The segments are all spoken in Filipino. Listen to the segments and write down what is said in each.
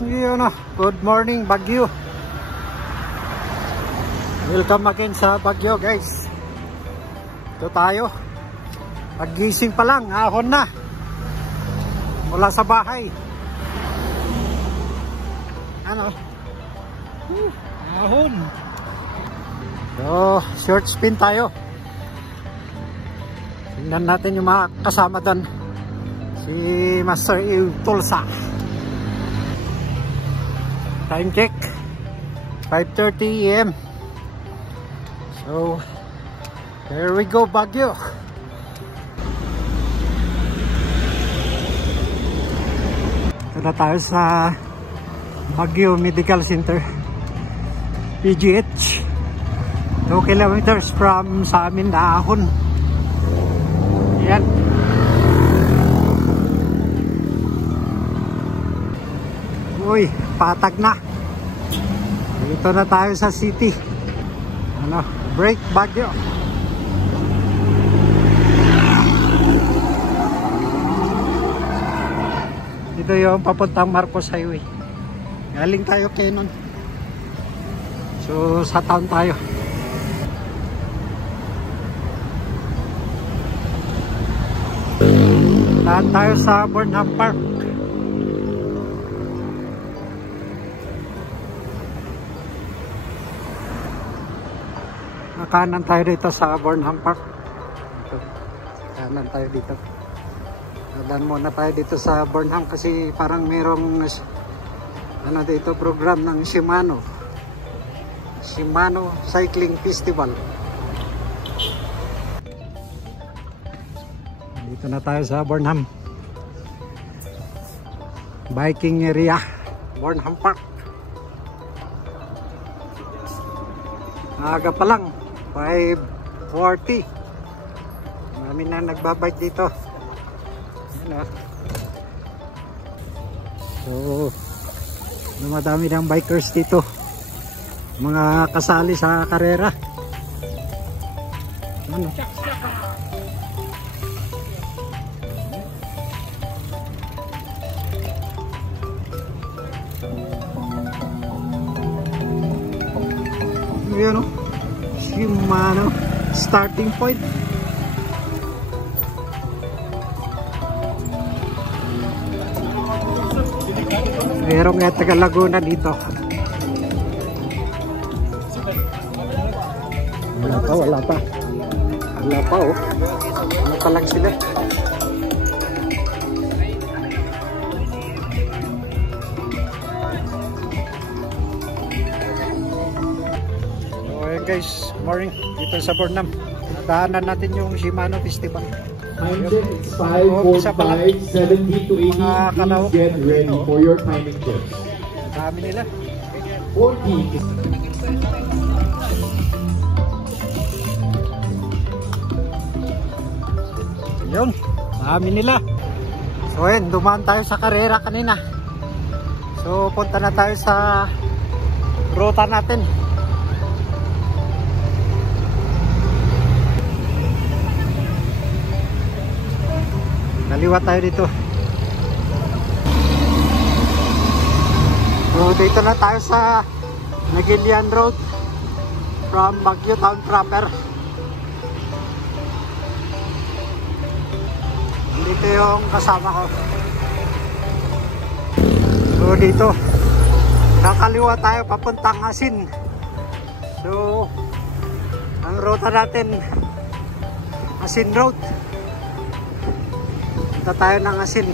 Yun na, good morning Baguio. Welcome again sa Baguio guys. Ito tayo. Paggising pa lang, ahon na. Mula sa bahay. Ano? Ahon. So, short spin tayo. Tingnan natin yung mga kasama doon. Si Master Tulsa. Time check 5:30 AM. So there we go, Baguio. Ito na tayo sa Baguio Medical Center, PGH. 2 kilometers from sa amin na ahon. Yan. Uy, patag na. Dito na tayo sa city. Ano, break Baguio. Dito yung papuntang Marcos Highway. Galing tayo Kenon. So, sa town tayo. Daan tayo sa Burnham Park. Kanan tayo dito sa Burnham Park. Ito. Kanan tayo dito. Nadaan muna tayo dito sa Burnham kasi parang merong ano dito program ng Shimano Cycling Festival. Dito na tayo sa Burnham biking area, Burnham Park. Aga pa lang, 5:40. Marami na nagbabike dito. Ayan, so, dumadami ng bikers dito. Mga kasali sa karera. Ano? Ayan o. Shimano starting point. Merong taga Laguna dito. Wala pa oh. Ano pa lang sila. Guys, morning dito sa Burnham. Nadaanan natin yung Shimano Festival. Time check is 5:45, 70 to 80. Please get ready for your timing checks. Dami nila. 40. Yun, dami nila. So yun, dumaan tayo sa karera kanina. So punta na tayo sa ruta natin. Kaliwa tayo dito. So dito na tayo sa Nagilian Road from Baguio Town proper. Dito yung kasama ko. So dito kakaliwa tayo papuntang Asin. So ang ruta natin Asin Road. Punta tayo ng Asin.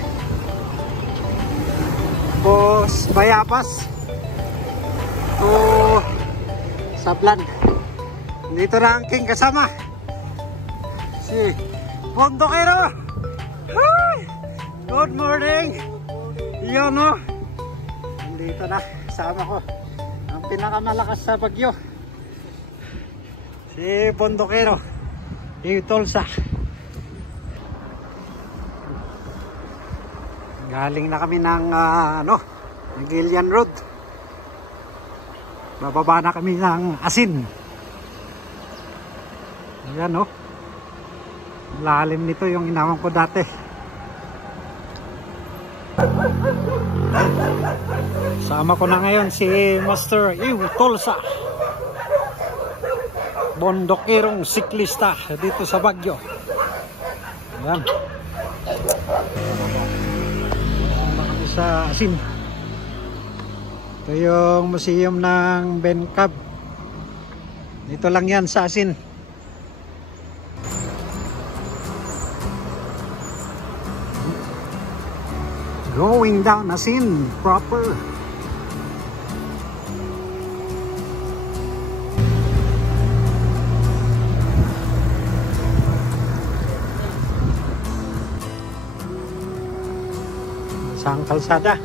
Tapos Bayabas to Sablan. Dito na ang king kasama, si Bondokero. Hi! Good morning. Yun no. Dito na kasama ko ang pinakamalakas sa Baguio, si Bondokero, si Tulsa. Galing na kami ng Nagilian Road. Bababa na kami ng Asin. Ayan oh. Lalim nito yung inawang ko dati. Sama ko na ngayon si Master Iw Tolsa, bondokirong siklista dito sa Baguio. Ayan. Kami sa Asin. Ito yung museum ng Bencab. Dito lang yan sa Asin. Going down Asin proper. Isang kalsada.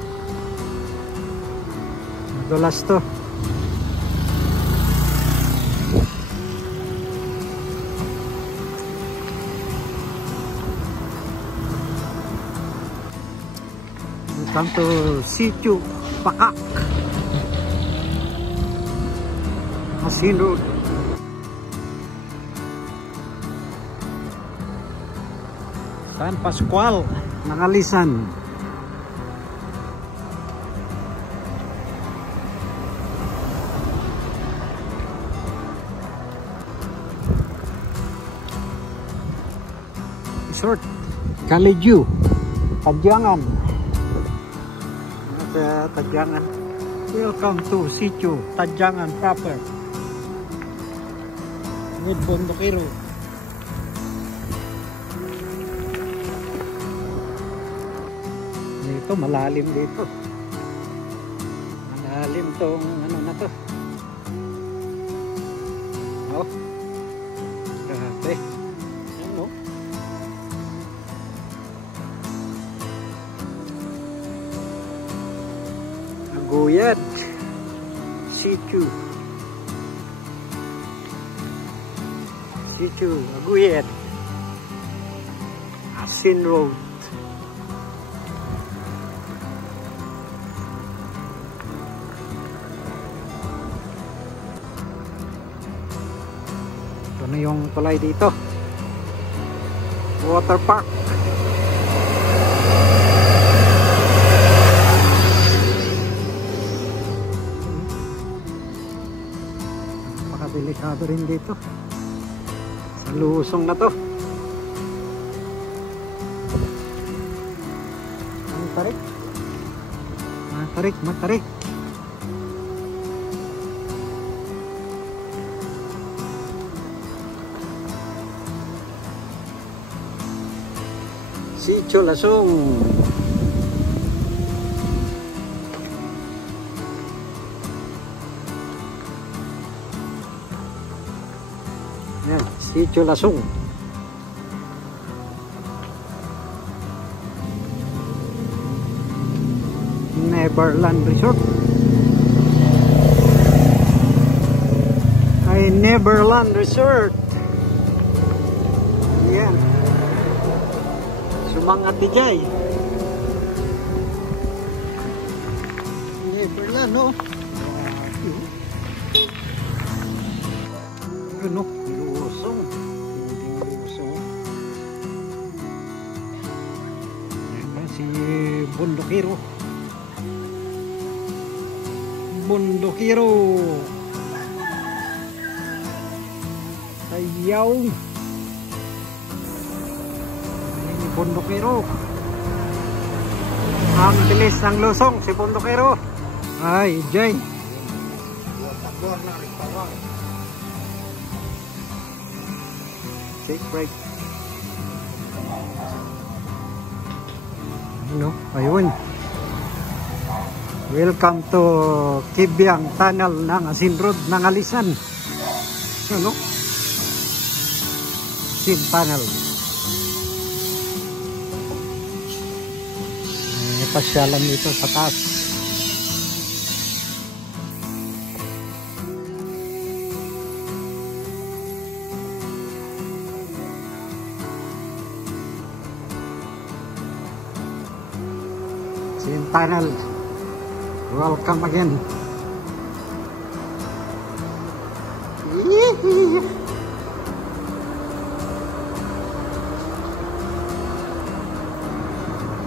Madulas to. Welcome to Sitio Pakak, Asin Road. San Pascual, Nangalisan. Resort, Caligyu, Tadyangan. Tadyangan. Welcome to Sitio Tadyangan proper with Bondokiro. Dito malalim dito. Malalim tong ano na to. Oh. Grabe. Ano? Aguyad, Sitio Aguyad, Asin Road. Ito na yung tulay dito. Water park. Delikado rin dito sa lusong na to. Matarik. Sitio Lasong. Yan, Sitio Lasong. Neverland Resort. Ay, Neverland Resort. Yan. Sumangat di jay. Neverland, no? Ano? Lusong. Yan si Bondokiro. Sayaw. Ini Bondokiro. Ang bilis ng lusong si Bondokiro. Ay, Jay. Take break. Ano? Ayun. Welcome to Kibyang Tunnel ng Asin Road, Nangalisan. Ano? Asin Tunnel. May pasyalan dito sa taas. Asin Tunnel. Welcome again.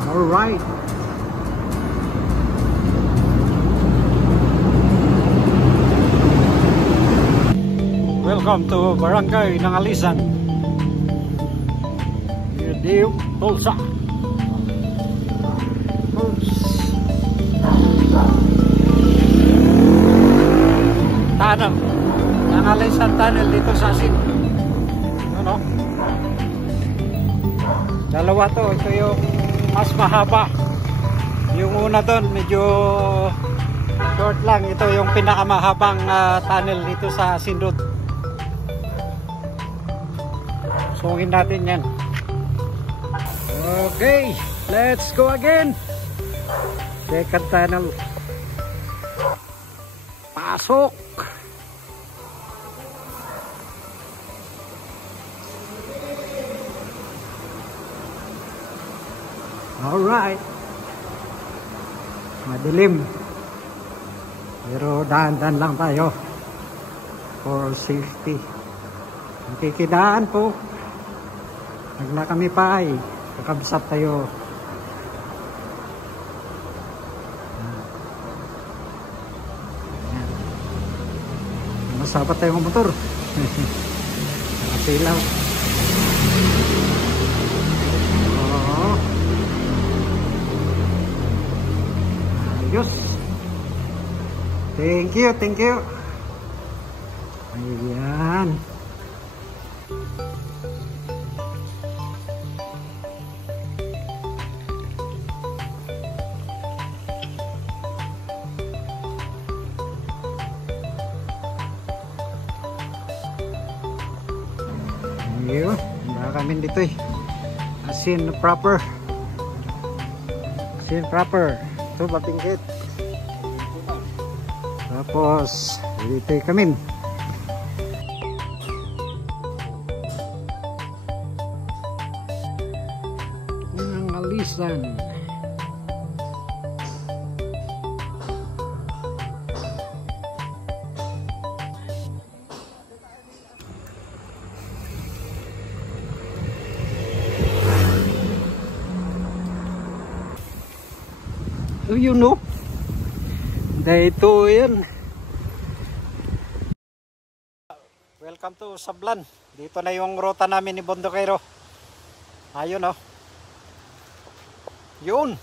All right. Welcome to Barangay Nangalisan. Diu Tulsa. Tunnel. Nangalisan tunnel dito sa Asin. Ano? Dalawa to. Ito yung mas mahaba. Yung una doon medyo short lang. Ito yung pinakamahabang tunnel dito sa Asin Road. Sungin natin yan. Okay, let's go again. Second tunnel. Pasok. Alright. Madilim. Pero dahan-dahan lang tayo. For safety. Nakikidaan po. Nagla kami pa ay. Kakabsat tayo. Masapat tayong motor. Nakasilaw. Oo. Ayos. Thank you, thank you. Ayan. Ayun, hindi kami dito eh. Asin proper. Asin proper. Ito matinggit. Tapos dito kami. Nangalisan. So you know, dito yan. Welcome to Sablan. Dito na yung ruta namin ni Bondokero. Ayun oh. Yun.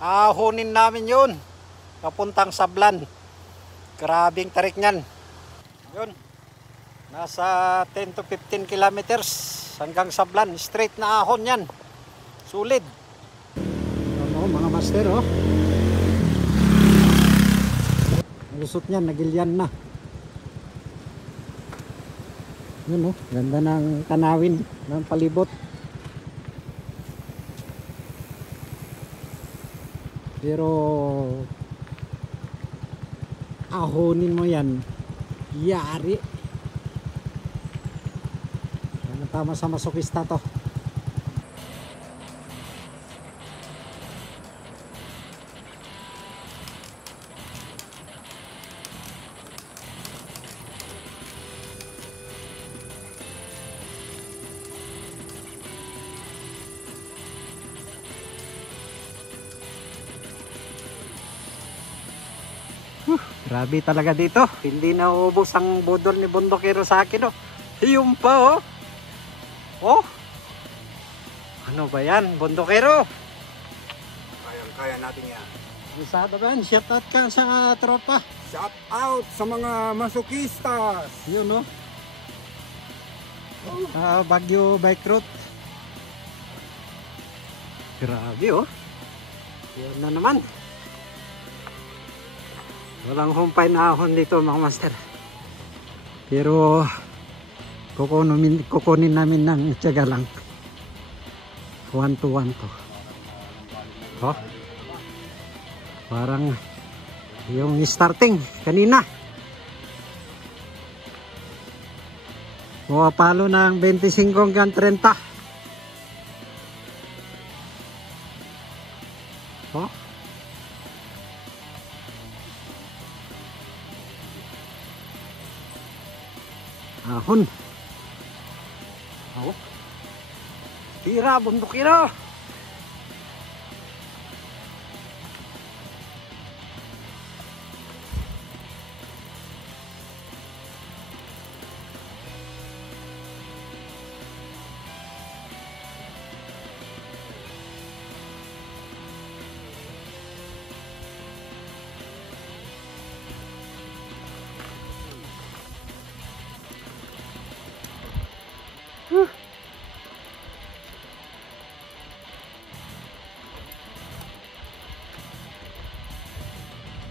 Ahonin namin yun. Papuntang Sablan. Grabing tarik nyan. Yun. Nasa 10 to 15 kilometers hanggang Sablan. Straight na ahon yan. Sulit. Mga master oh. Lusot niyan, nagilyan na. Yun oh, ganda ng tanawin ng palibot. Pero ahonin mo yan, yari. Tama sa masokista to. Grabe talaga dito. Hindi na ubos ang budol ni Bondokero sa akin oh. Yung pa oh. Oh. Ano ba yan, Bondokero? Kaya natin yan. Isada ba yan? Shout out ka sa tropa. Shout out sa mga masokistas. Yun oh. Baguio Bike Route. Grabe oh. Yan na naman. Walang humpay na ahon dito mga master. Pero kukunin namin ng tiyaga lang. 1 to 1 to. Oh. Parang yung starting kanina. Palo ng 25 hanggang 30. Oh. Ahon. Oh. Tira, Bondokero.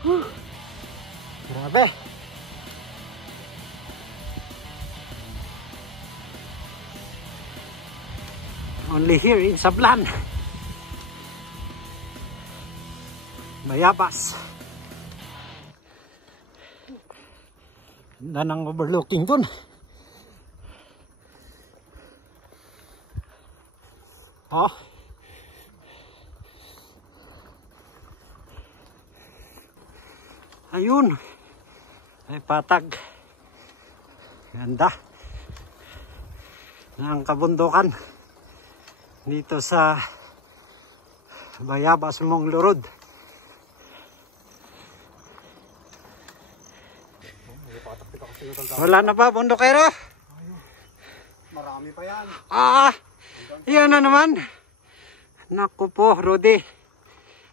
Grabe. Only here in Sablan. Bayabas. Ganda ng overlooking dun. Oh. Ayun. Ay patag. Ganda ng kabundukan dito sa Bayabas Monglurod. Wala na ba bundokero? Marami pa yan. Yan na naman. Naku po, Rudy.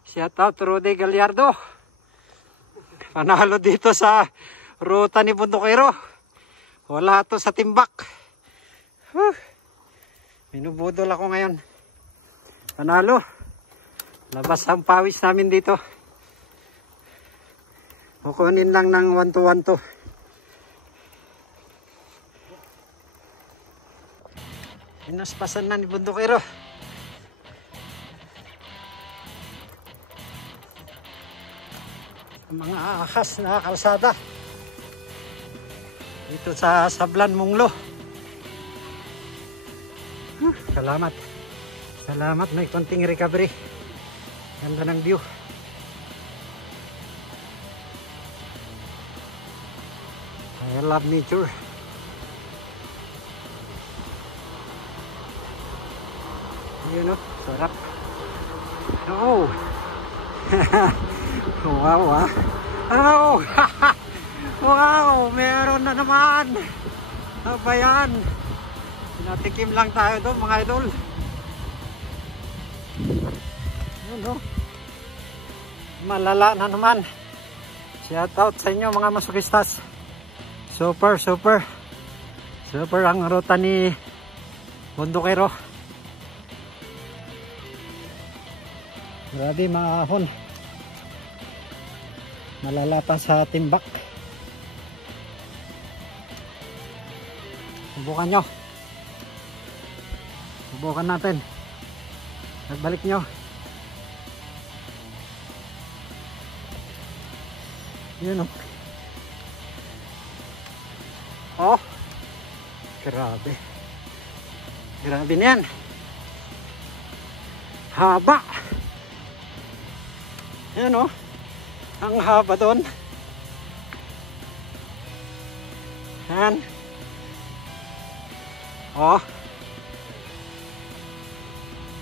Shout out Rudy Gallardo. Panalo dito sa ruta ni bundokero. Wala to sa timbak. Minubudol ako ngayon. Panalo. Labas ang pawis namin dito. Kukunin lang ng 1-2-1 to. Inaspasan na ni bundokero. Mga ahas na kalsada dito sa Sablan Munglo. Salamat. Salamat, may konting recovery. Ganda ng view. I love nature. Yun o, sarap. Oh. Wow ah. Oh. Wow, meron na naman. Ano ba yan? Pinatikim lang tayo doon mga idol. Yun o. Malala na naman. Shout out sa inyo mga masukistas. Super ang ruta ni bundokero. Grabe mga ahon. Malala pa sa timbak. Subukan nyo. Subukan natin. Nagbalik nyo. Yun o. Oh. Grabe. Grabe na yan. Haba. Yan o. Ang haba doon. Yan. Oh.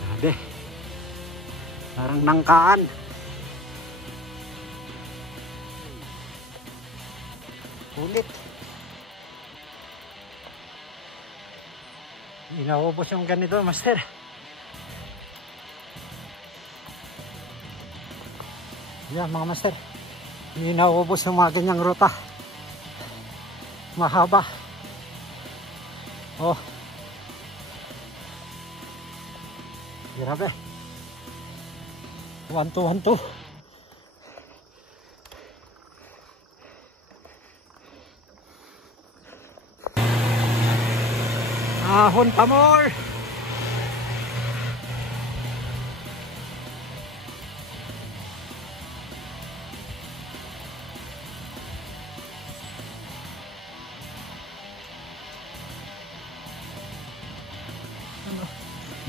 Grabe. Parang nangkaan. Ulit. Inaubos yung ganito, master. Yan mga master. Inaubos yung mga ganyang ruta. Mahaba. Oh. Grabe. 1-2-1-2. Ahon pa more.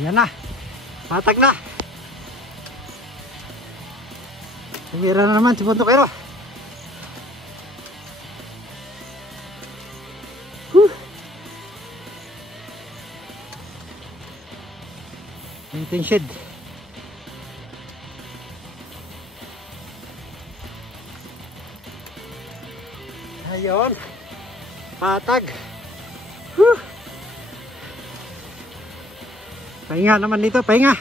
Yan na. Matag na. Tumira na naman si bundokero. Painting shed. Ayun. Matag. Pahinga naman dito, pahinga.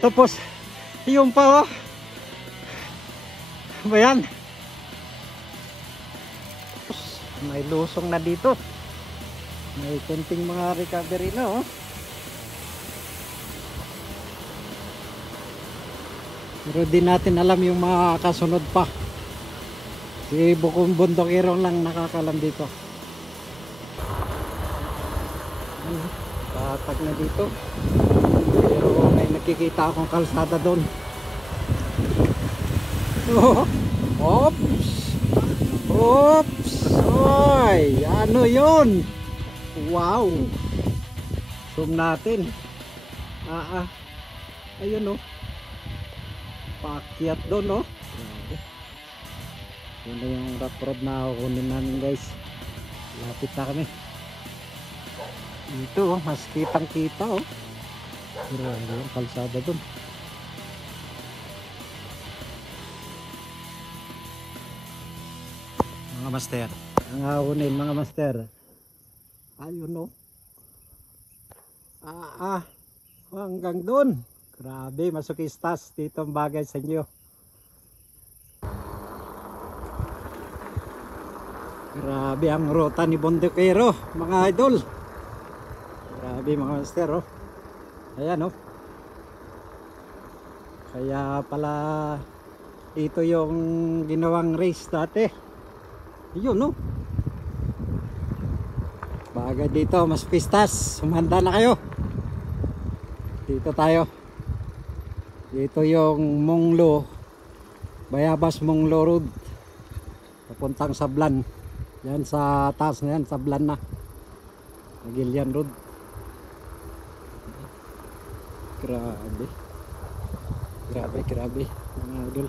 Tapos, yung pa oh. Ba yan? May lusong na dito. May konting mga recovery na oh. Pero di natin alam yung mga kasunod pa. Si Bukong Bundokero lang nakakalam dito. Ano, tatag na dito. Pero may nakikita akong kalsada doon. Oh, oops! Oops! Oy! Ano yun? Wow! Zoom natin. Ayun oh. Paakyat doon oh. Yun na yung rough road na kukunin namin guys. Lapit na kami. Ito oh, mas kitang kita oh. Grabe yung kalsada doon. Mga master, ang kukunin mga master. Ayun oh. Hanggang doon. Grabe, masukistas dito ang bagay sa inyo. Grabe ang ruta ni Bundokero, mga idol. Grabe mga master oh. Ayan oh. Kaya pala ito yung ginawang race dati. Yun oh. Bagay dito, mas pistas. Sumanda na kayo. Dito tayo. Dito yung Monglo, Bayabas Monglo Road papuntang Sablan. Yan sa taas na yan, Sablan na Agilian Road. Grabe. Grabe mga idol.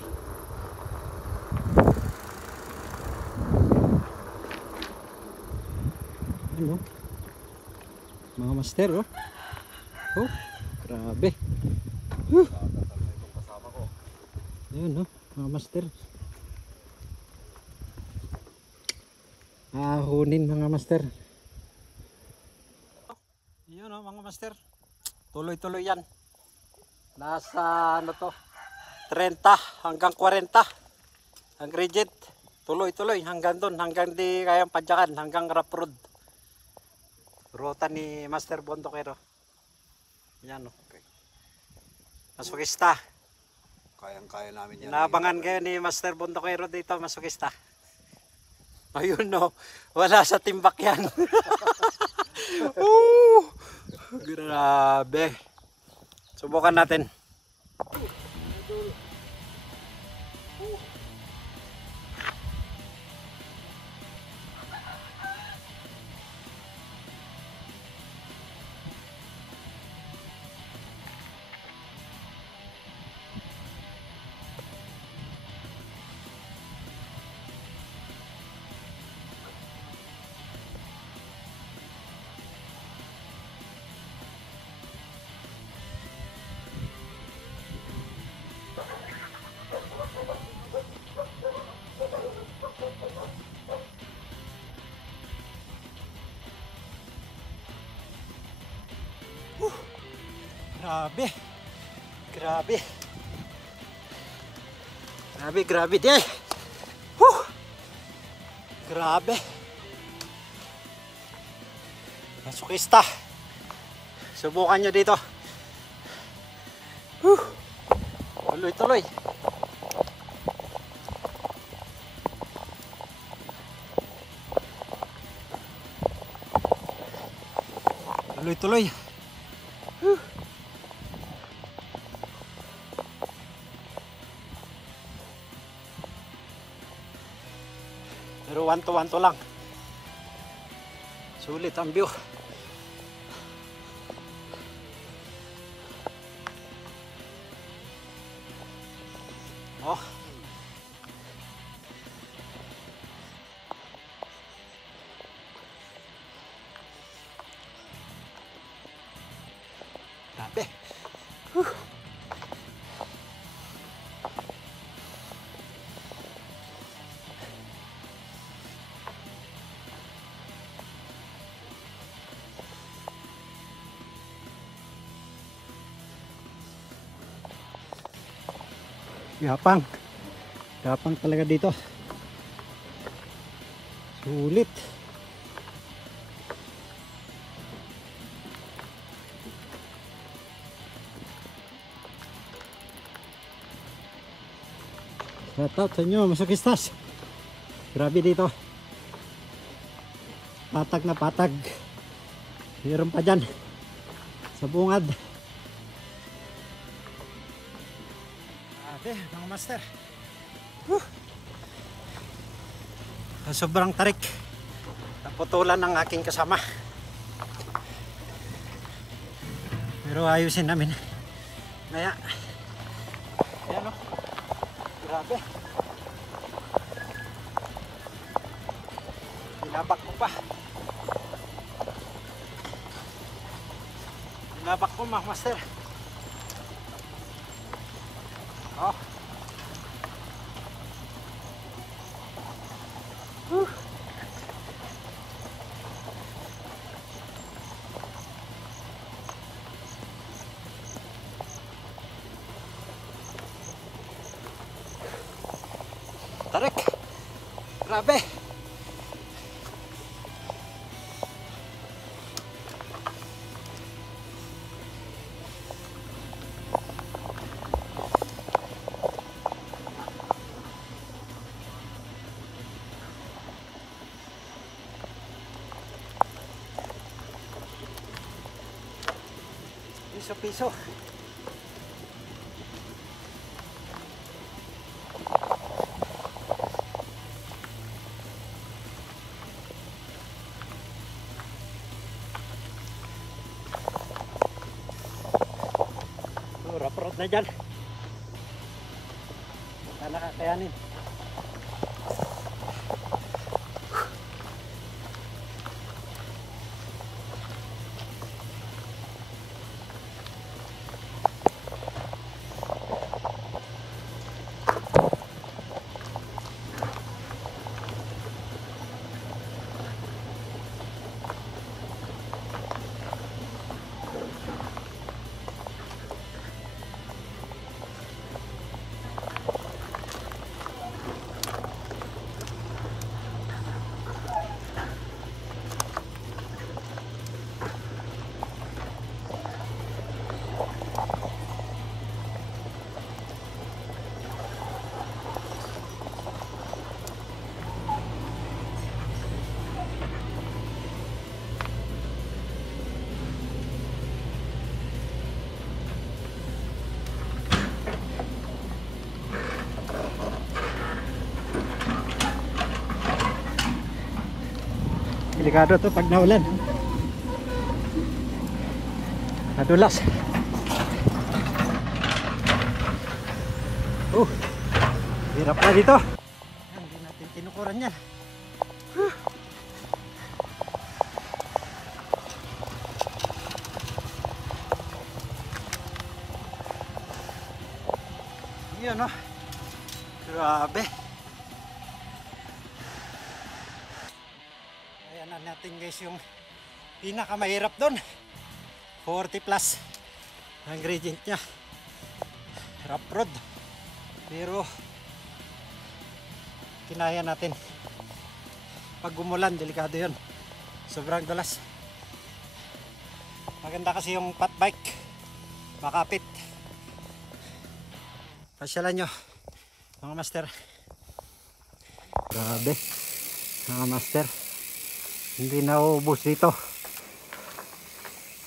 Ano? Mga master oh. Oh, grabe. Ayun no, mga master. Hunin mga master. Yun no mga master. Tuloy-tuloy yan. Nasa ano to? 30 hanggang 40. Ang rigid. Tuloy-tuloy hanggang doon. Hanggang di kayang padyakan. Hanggang rough road. Ruta ni Master Bundokero. Yan no. Okay. Masukista. Kayang-kaya namin yan. Inabangan kayo ni Master Bundokero dito, masukista. Ayun no, wala sa timbak yan. Grabe. Subukan natin. Grabe. Grabe. Grabe di. Grabe. Masukista. Subukan nyo dito. Tuloy-tuloy. Tuloy-tuloy. Pero wanto-wanto lang. Sulit ang view. Oh. Grabe. Gapang. Gapang talaga dito. Sulit. Shout out sa inyo, masukistas. Grabe dito. Patag na patag. Meron pa dyan. Sa bungad. Grabe, mga master. Sobrang tarik. Naputulan ng aking kasama. Pero ayusin namin. Maya. Ayan o. Grabe. Binabak ko pa. Binabak ko mga master. Oh. Tarik. Grabe. Piso-piso. Rap-rap na dyan. Baka nakakayanin. Delikado to pag naulan. Nadulas. Hirap na dito. Hindi natin tinukuran yan. Yan o. Grabe. Natin guys yung pinakamahirap doon. 40 plus ang gradient nya. Rough road. Pero kinaya natin. Pag umulan, delikado yun. Sobrang dulas. Maganda kasi yung fat bike. Makapit. Pasyalan nyo mga master. Grabe mga master. Hindi na ubos dito.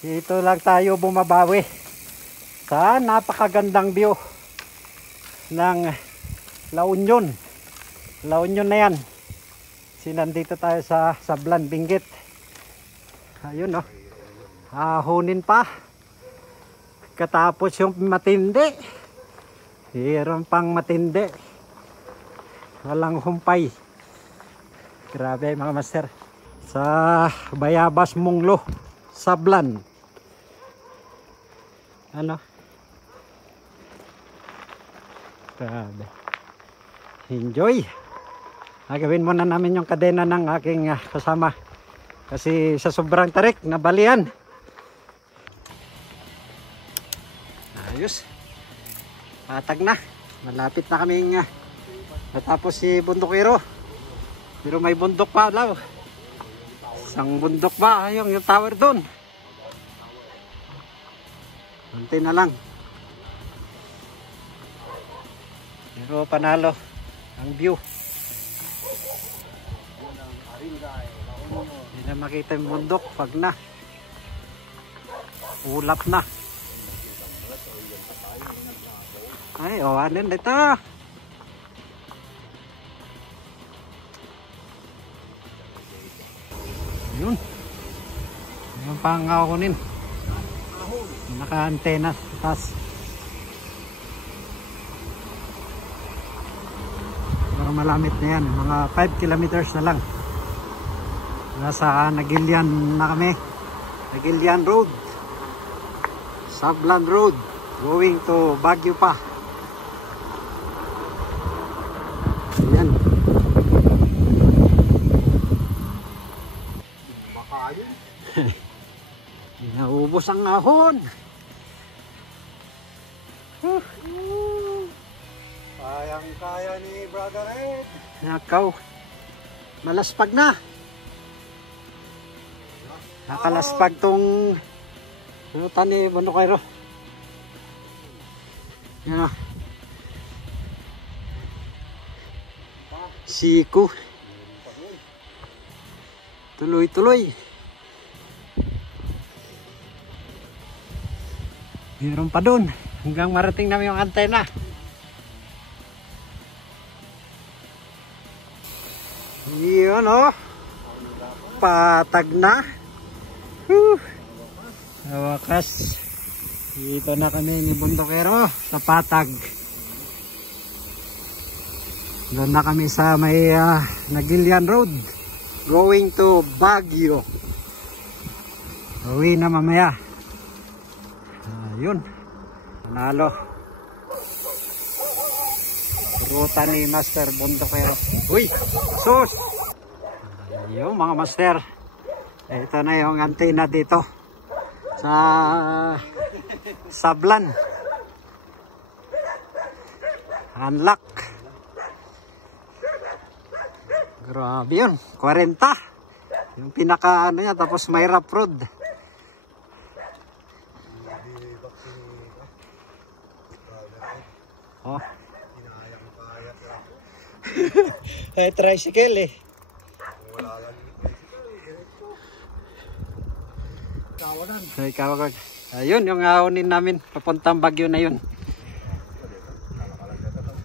Dito lang tayo bumabawi sa napakagandang view ng La Union. La Union na yan. Sinandito tayo sa Sablan, Benguet. Ayun o. Ahunin pa. Katapos yung matindi. Meron pang matindi. Walang humpay. Grabe mga master. Sa Bayabas, Munglo, Sablan. Ano? Grabe. Enjoy. Gagawin muna namin yung kadena ng aking kasama. Kasi sa sobrang tarik, nabalian. Ayos. Patag na. Malapit na kaming natapos si Bundokero. Pero may bundok pa daw. Isang bundok ba yung tower doon? Konti na lang. Pero panalo. ang view. Hindi na makita yung bundok pag na ulap na. Ay, anin dito. Yun. Yung pangakunin. Naka-antena sa taas. Pero malamit na yan. Mga 5 kilometers na lang. Nasa Nagilian na kami. Nagilian Road. Sablan Road. Going to Baguio pa. Ayan. Naubos ang ahon. Kayang-kaya ni Brother Ed. Nakaw. Malaspag na. Nakalaspag tong rutan ni Bondoquero. Yan o. Siku. Tuloy-tuloy. Meron pa doon. Hanggang marating namin yung antena. Yun o. Patag na. Sa wakas. Dito na kami ni Bondoquero sa Patag. Doon na kami sa may Nagilian Road. Going to Baguio. Uwi na mamaya. Yun. Panalo. Ruta ni Master Bondoquero. Uy! Sus! Yung mga master. Ito na yung antena dito. Sa Sablan. Unlock. Grabe yun. 40. Yung pinaka ano yan. Tapos may rough road. Oh. Eh, tricycle eh. Ay, kawag. Ayun yung ahonin namin papuntang Baguio na yun.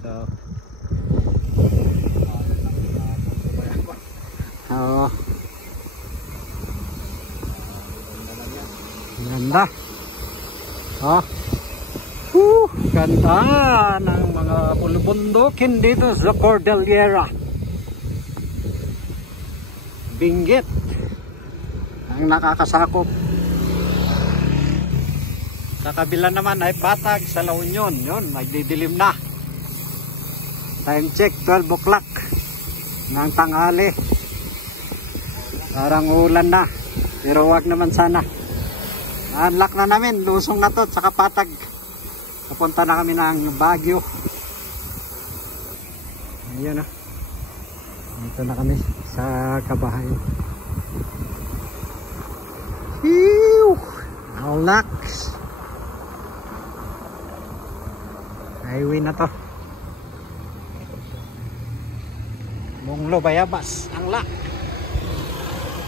So. Oo. Ganda. Oh. Ganda ng mga pulubundukin dito sa Cordillera. Benguet ang nakakasakop. Sa kabila naman ay Patag sa La Union. Yun, magdidilim na. Time check, 12 o'clock ng tanghali. Parang ulan na. Pero wag naman sana. Unlock na namin. Lusong na to. Saka Patag. Papunta na kami ng Baguio. Ayan o. Dito na kami sa Kabahayan. Unlock. Highway na to. Munglo Bayabas. Ang lock.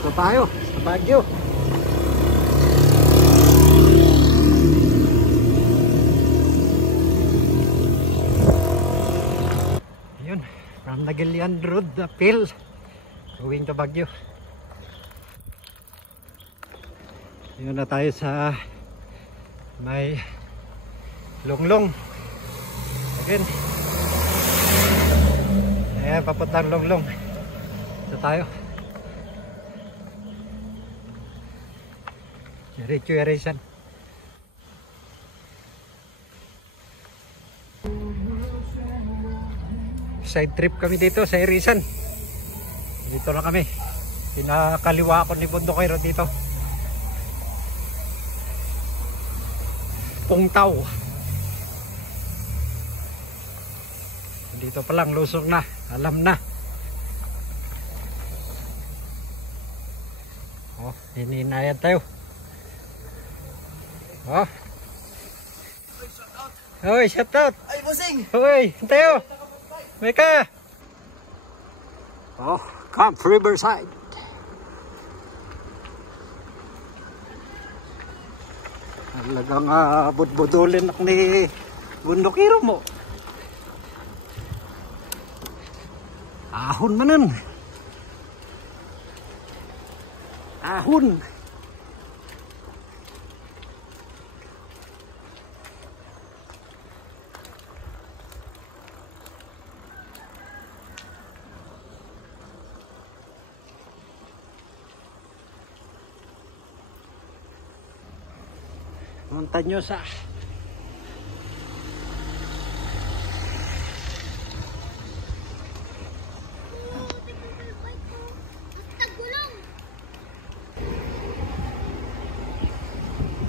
Ito tayo sa Baguio. Yun. From Nagilian Road, Apil. Going to Baguio. Yun na tayo sa may Longlong. Again. Ayan, papuntang Longlong. Ito tayo. Diretso Erisan. Side trip kami dito sa Erisan. Dito na kami. Pinakaliwa ako ni Bondoquero dito. Pungtaw. Dito pa lang lusog na, alam na. Oh, hininayad tayo. Oh. Hoy, shout out. Ay, bossing. Hoy, tayo. Meka. Oh, Camp Riverside. Talagang budbudulin ako ni bundokiro mo. Ahon manan. Ahon. Montañosa.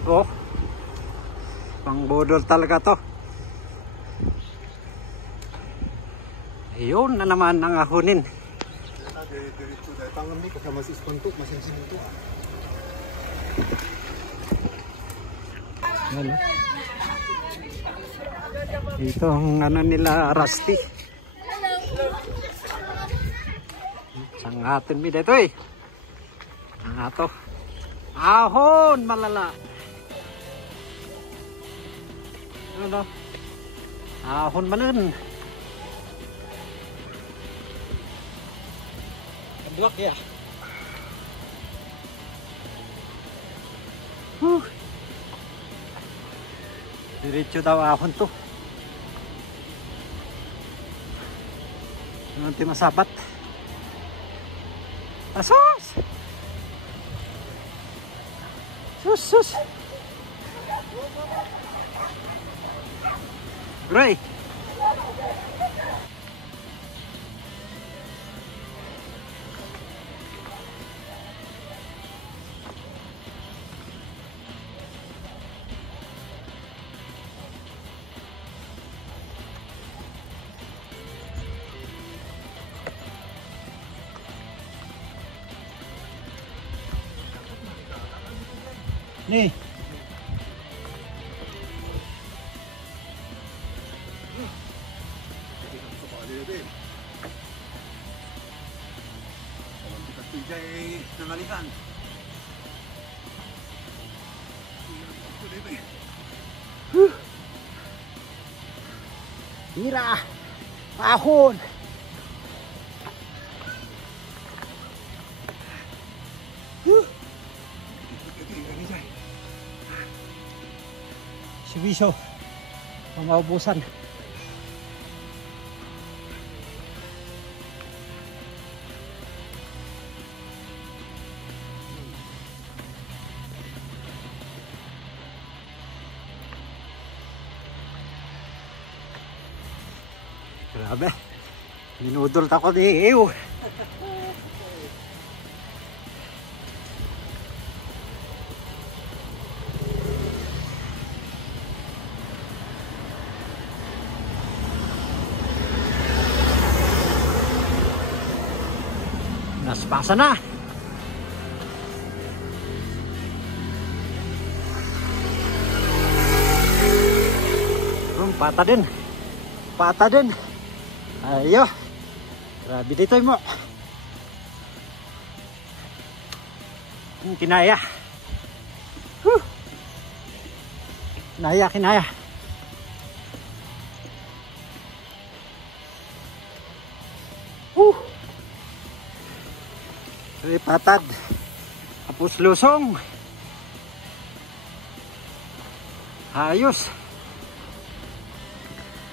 Oh, pangbodol talaga to. Ayun na naman ang ahunin. Ano? Ito ang ano nila, Rusty. Sangatin mi dito eh. Ang ato. Ahon malala. Ano? Ahon manan. Kadwak ya. Diretso daw ahon to. Nanti masabat. Asos! Sus, sus! Gray! Nih. Mira, ahon. Sibiso, maubusan. Grabe, minudol ako ni Ew. Naspasa na. Pata din. Pata din. Ayo. Grabe dito mo. Kinaya. Kinaya, kinaya. Patad. Tapos lusong. Ayos.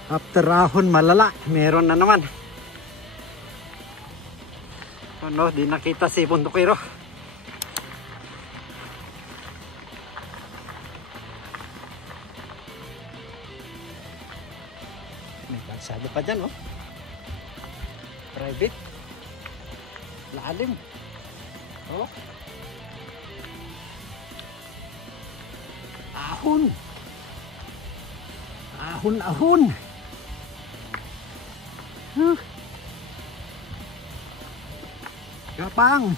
After ahon malala, meron na naman. Ano, di nakita si bundokiro. May kalsada pa dyan, oh. Private. Lalim. Oh. Ahon. Ahon, ahon. Gapang.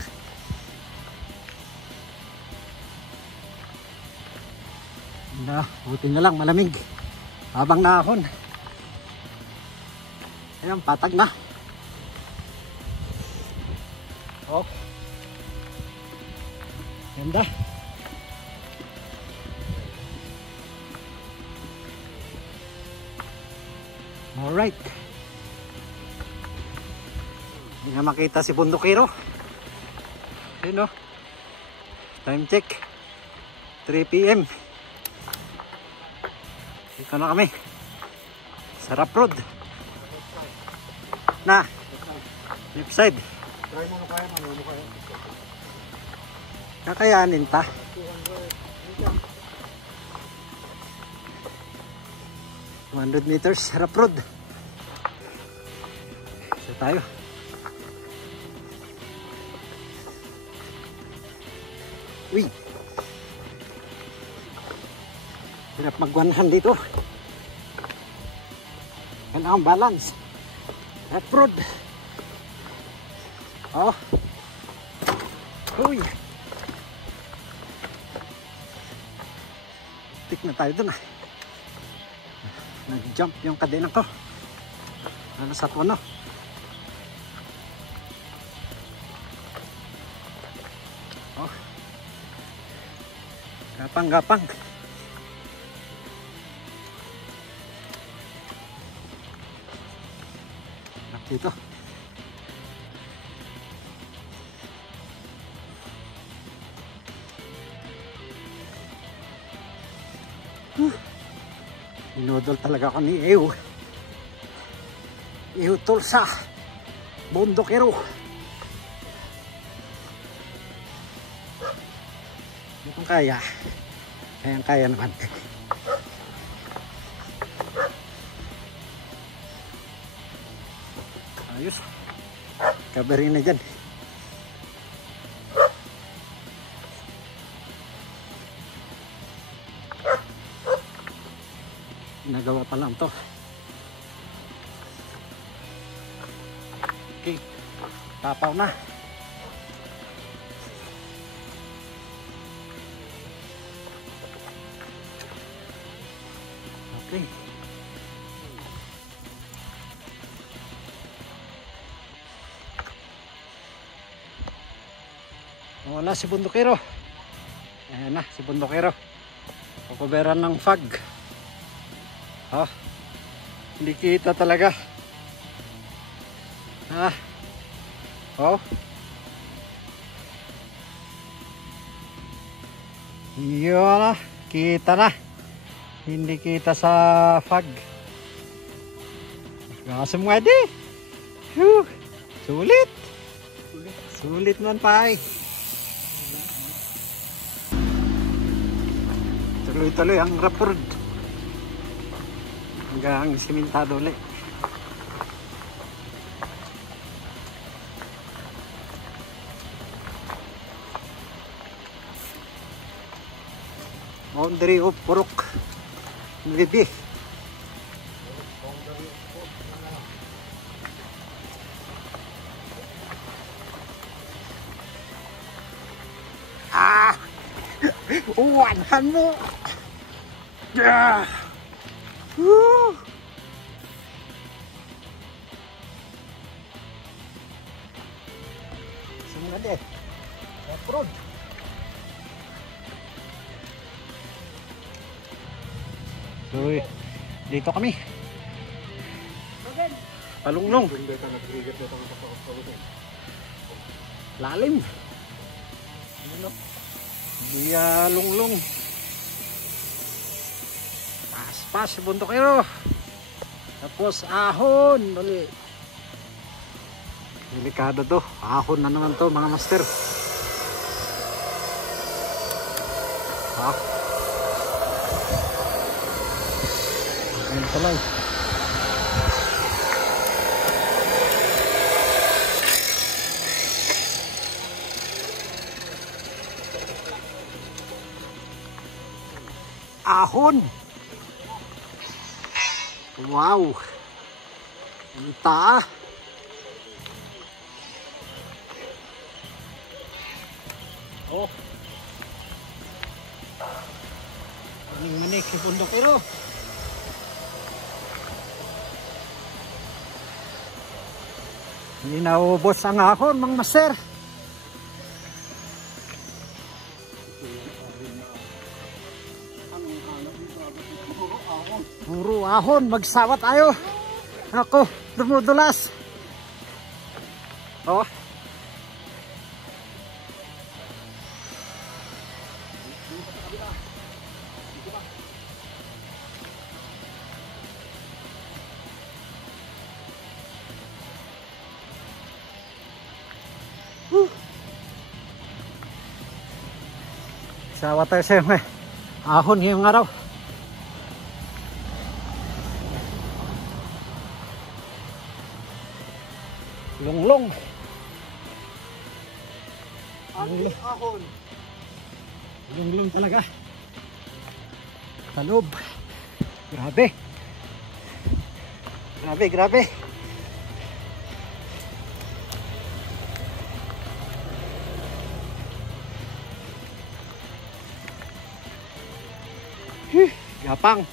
Buti na lang malamig. Habang naahon. Ayan, patag na. Oh. Ganda. Alright. Hindi na makita si Bundokero. Yun o. Time check. 3 PM. Dito na kami. Sarap road. Na. Left side. Try mo na kaya, ano kaya? Kakayanin ta. $100 meters, sarap road. Isa tayo. Uy. Hirap mag-100 dito. Kailangan balance. Sarap road. Oh. Uy. Tik na tayo dun ah. Nag-jump yung kadena ko. Ano sa puno. Oh. Gapang-gapang. Dito. Inodol talaga ako ni Ew. Ew Tulsa. Bundokero. Hindi kong kaya. Kayang-kaya naman. Ayos. Kabarin na dyan. Nagawa pa lang to. Okay. Tapaw na. Okay. Wala si Bundokero. Ayan na si Bundokero. Kukuberan ng fog. Oh, hindi kita talaga. Ah. Oh. Yun na, kita na. Hindi kita sa fog. Gasam nga di. Sulit. Sulit man pa eh. Tuloy-tuloy ang rapid. Hanggang simentado ulit. Boundary of Purok Libi. Ah! Uwanhan mo! Yeah! Woo! Sino deh? Off-road. So, dito kami. Palunglong. Lalim. Dia lunglong. Pas Bundokero. Tapos ahon ulit. Delikado to. Ahon na naman to mga master. Ha? Ayun pala. Ahon. Wow. Ita. Oh. Manik si Bundokero. Hindi naubos ang ahon, mga master. ahon, magsawa tayo. Ako, dumudulas. Oh. Sawa tayo sa ahon ngayong araw. Longlong. Ahon. Longlong talaga. Talob. Grabe. Grabe, grabe. Gapang.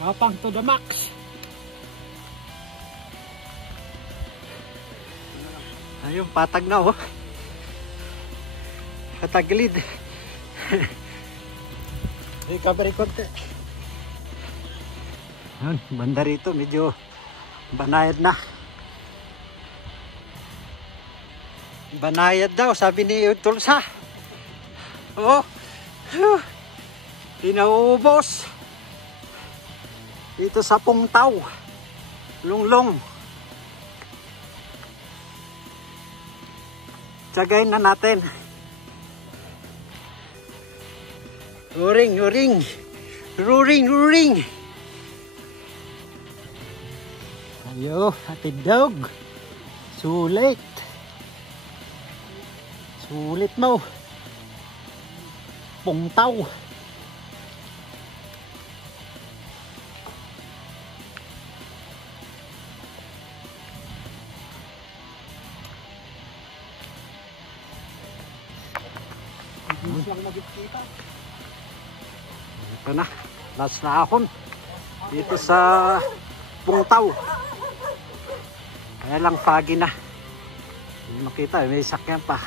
Gapang to the max. Ayun, patag na oh. Patagilid. Recovery konti. Ayun, banda rito medyo banayad na. Banayad daw, sabi ni Tulsa. Oh. Pinauubos. Dito sa Pungtaw. Lunglong. Tsagayin na natin. Ruring, ruring. Ruring, ruring. Ayo, hatid dog. Sulit. Sulit mo. Pungtaw. Ito na, last na ahon dito sa Pungtaw. Kaya lang foggy na, hindi makita, may sakyan pa.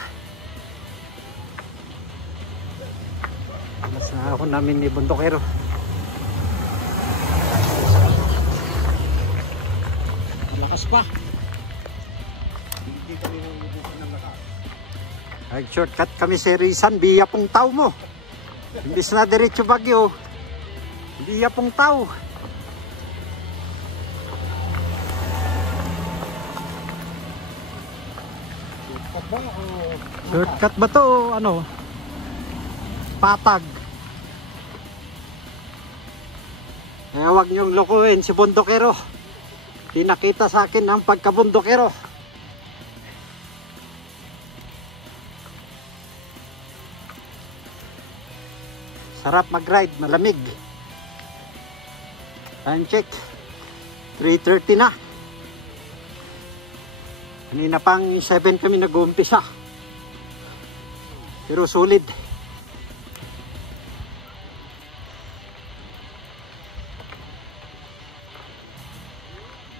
Last na ahon namin ni Bundokero. Malakas pa. Hindi kami nagubusin ng lakas. Nag-shortcut kami sa Rizan, biya Pungtaw mo. Imbis na diretso Bagyo, biya Pungtaw. Shortcut ba to o ano? Patag. Kaya huwag niyong lokohin si Bundokero. Pinakita sa akin ang pagka-Bundokero. Sarap mag-ride, malamig. Time check, 3:30 na. Kanina pang 7 kami nag-uumpisa. Pero solid.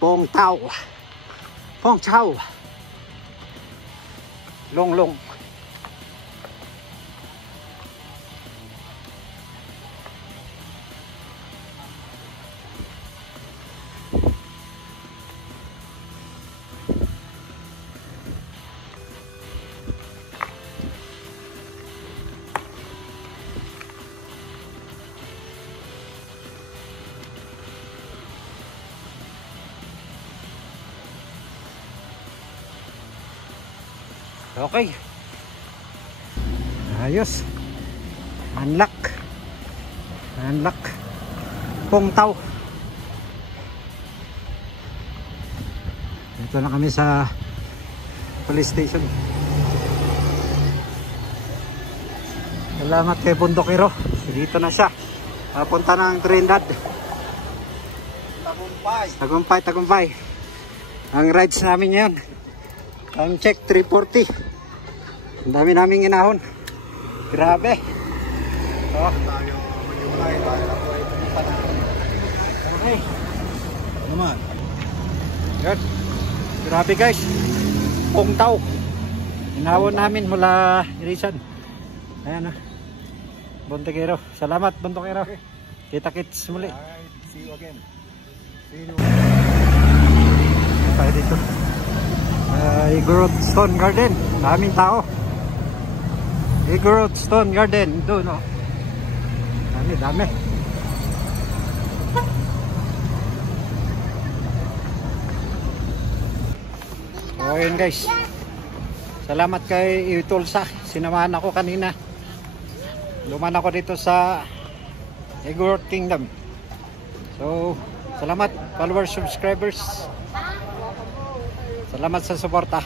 Pungtaw. Pungtaw. Longlong. Okay. Ayos. Unlock. Unlock. Pungtaw. Dito na kami sa police station. Salamat kay Bundokero. Dito na siya. Papunta ng Trinidad. Tagumpay. Tagumpay, tagumpay. Ang rides namin ngayon. Time check 3:40. Ang dami naming inahon. Grabe. Oh. Okay. Naman. Good. Grabe guys. Pungtaw. Inahon namin mula Irisan. Ayan na. Bontekero. Salamat Bontekero. Kita-kits muli. Alright, see you again. See you. Tayo dito. Igorot Stone Garden. Daming tao. Igorot Stone Garden. Doon no. Dami. So ayun guys. Salamat kay Itulsa. Sinamahan ako kanina. Luman ako dito sa Igorot Kingdom. So salamat followers, subscribers. Salamat sa suporta.